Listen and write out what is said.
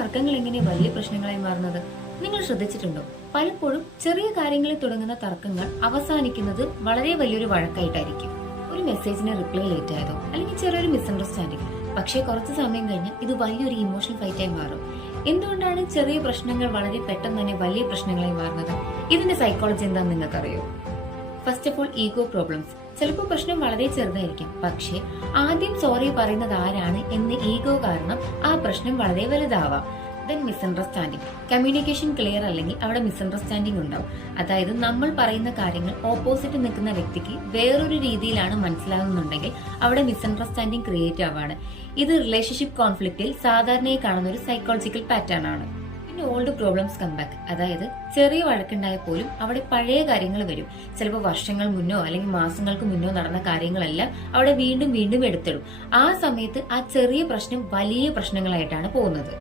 തർക്കങ്ങൾ എങ്ങനെ വലിയ പ്രശ്നങ്ങളായി മാറുന്നത് നിങ്ങൾ ശ്രദ്ധിച്ചിട്ടുണ്ടോ? പലപ്പോഴും ചെറിയ കാര്യങ്ങളിൽ തുടങ്ങുന്ന തർക്കങ്ങൾ അവസാനിക്കുന്നത് വളരെ വലിയൊരു വഴക്കായിട്ടായിരിക്കും. ഒരു മെസ്സേജിന് റിപ്ലൈ ലേറ്റ് ആയതോ അല്ലെങ്കിൽ ചെറിയൊരു മിസ്അണ്ടർസ്റ്റാൻഡിംഗ്. പക്ഷേ കുറച്ചു സമയം കഴിഞ്ഞ് ഇത് വലിയൊരു ഇമോഷണൽ ഫൈറ്റായി മാറും. എന്തുകൊണ്ടാണ് ചെറിയ പ്രശ്നങ്ങൾ വളരെ പെട്ടെന്ന് തന്നെ വലിയ പ്രശ്നങ്ങളായി മാറുന്നത്? ഇതിന്റെ സൈക്കോളജി എന്താണെന്ന് നിങ്ങൾക്കറിയോ? First of all, ego problems. ചിലപ്പോൾ പ്രശ്നം വളരെ ചെറുതായിരിക്കും, പക്ഷേ ആദ്യം സോറി പറയുന്നത് ആരാണ് എന്ന് ഈഗോ കാരണം ആ പ്രശ്നം വളരെ വലുതാവാം. Then misunderstanding. കമ്മ്യൂണിക്കേഷൻ ക്ലിയർ അല്ലെങ്കിൽ അവിടെ മിസ്അണ്ടർസ്റ്റാൻഡിംഗ് ഉണ്ടാവും. അതായത് നമ്മൾ പറയുന്ന കാര്യങ്ങൾ ഓപ്പോസിറ്റ് നിൽക്കുന്ന വ്യക്തിക്ക് വേറൊരു രീതിയിലാണ് മനസ്സിലാകുന്നുണ്ടെങ്കിൽ അവിടെ മിസ്അണ്ടർസ്റ്റാൻഡിംഗ് ക്രിയേറ്റ് ആവാണ്. ഇത് റിലേഷൻഷിപ്പ് കോൺഫ്ലിക്റ്റിൽ സാധാരണയായി കാണുന്ന ഒരു സൈക്കോളജിക്കൽ പാറ്റേൺ ആണ്. പിന്നെ ഓൾഡ് പ്രോബ്ലംസ് കം ബാക്ക്. അതായത് ചെറിയ വഴക്കുണ്ടായ പോലും അവിടെ പഴയ കാര്യങ്ങൾ വരും. ചിലപ്പോൾ വർഷങ്ങൾ മുന്നോ അല്ലെങ്കിൽ മാസങ്ങൾക്ക് മുന്നോ നടന്ന കാര്യങ്ങളെല്ലാം അവിടെ വീണ്ടും വീണ്ടും എടുത്തിടും. ആ സമയത്ത് ആ ചെറിയ പ്രശ്നം വലിയ പ്രശ്നങ്ങളായിട്ടാണ് പോകുന്നത്.